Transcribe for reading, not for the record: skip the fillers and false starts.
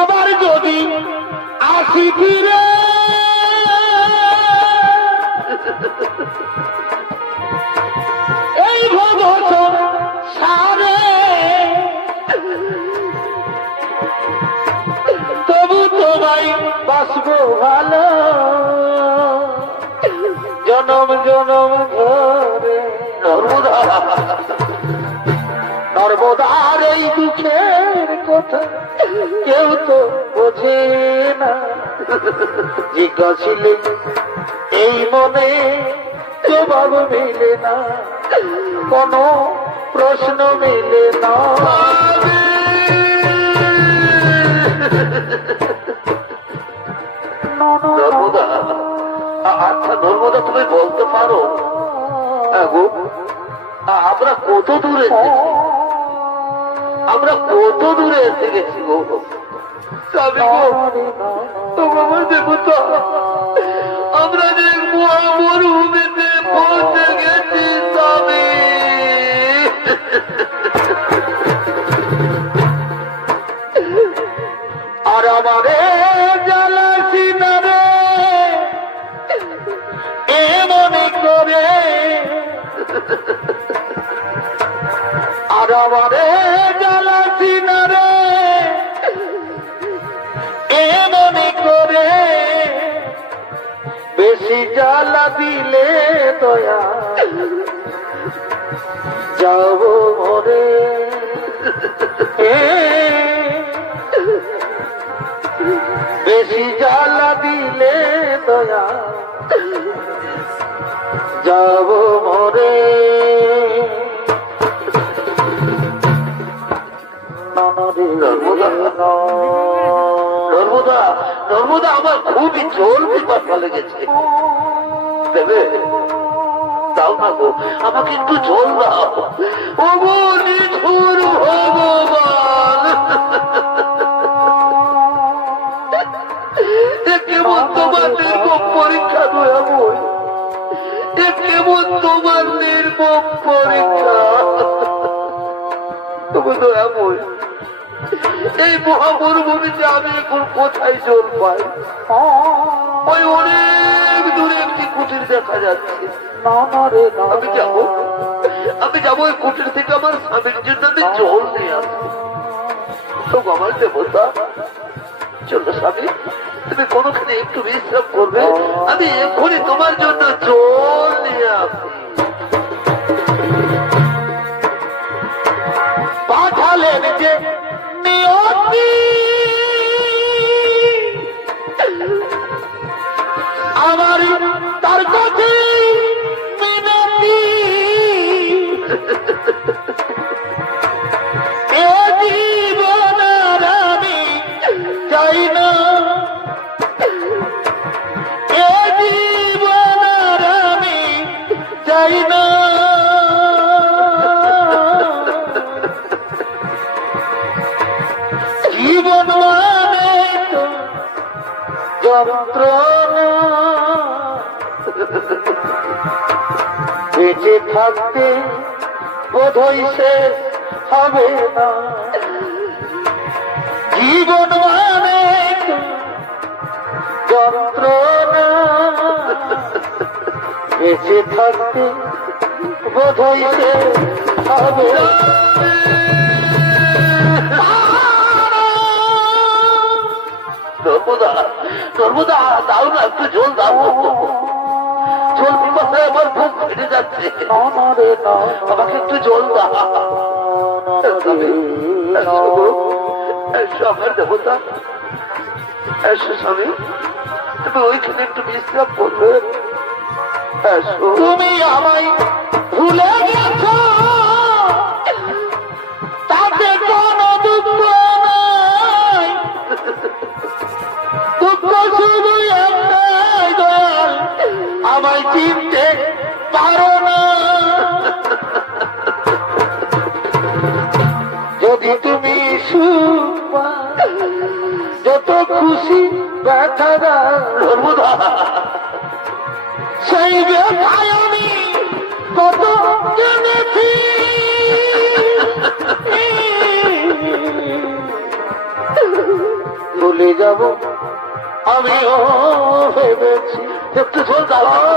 আবার যদি আসি ফিরে এই ভবন সারে, তবু তোমায় বাসবো ভালো জনম জনম ধরে। নর্মদার এই দুঃখের কথা কেউ তো বোঝে না, জিজ্ঞাসিলে এই মনে জবাব মেলে না, কোনো প্রশ্ন মেলে না। নর্মদা, আচ্ছা নর্মদা তুমি বলতে পারো আমরা কত দূরে এসে গেছি গো? দেবতা, আমরা যে মরুভূমিতে পৌঁছে গেছি স্বামী। আর আমারে জ্বালাসি না রে এ মনে করে, আর আমারে জ্বালাসি না রে এ মনে করে, বেশি জ্বালা দিলে দয়া যাব মরে। বেশি জ্বালা দিলে দয়া যাব মরে। নর্মদা, নর্মদা আমার খুবই জল পিপাসা লেগেছে, দেবে দাও না গো, আমাকে একটু জল দাও। ও গো নিঠুর ভগবান, কেমন তোমার নির্মম পরীক্ষা দয়াময়, কেমন তোমার নির্মম পরীক্ষা দয়াময়। এই মহামরুভূমিতে আমি এখন কোথায় জল পাই? ওই অনেক দূরে একটি কুটির দেখা যাচ্ছে, আমি যাবো ওই কুটির থেকে আমার স্বামীর জন্য জল নিয়ে আসবো। আমার দেবতা, চলো স্বামী, তুমি কোনখানে একটু বিশ্রাম করবে, আমি এক্ষুনি তোমার জন্য জল নিয়ে আসি। পাঠালেন যে নিয়তি আমার তার কাছে মিনতি, এ জীবন আমি চাই না, এ জীবন আমি চাই না। জীবন মানে তো যন্ত্রণা, বেঁচে থাকতে বোধহয় শেষ হবে না। জীবন মানে তো যন্ত্রণা, বেঁচে থাকতে বোধহয় শেষ হবে না। নর্মদা, নর্মদা দাও না একটু জল দাও, জল পিপাসায় আমার বুক ফেটে যাচ্ছে, আমাকে একটু জল দাও। আমার দেবতা, এসো স্বামী, তুমি ওইখানে একটু বিশ্রাম করবে। তুমি আমায় ভুলে গেছো, তাতে কোনো দুঃখ নাই, দুঃখ শুধু একটাই দয়াল, আমায় চিনতে পারো না। যদি তুমি সুখ যত খুশি ব্যথা সর্বদা, সেই ব্যথায় আমি কত জেনেছি। ভুলে যাব আমিও ভেবেছি। একটু জল দাঁড়াও।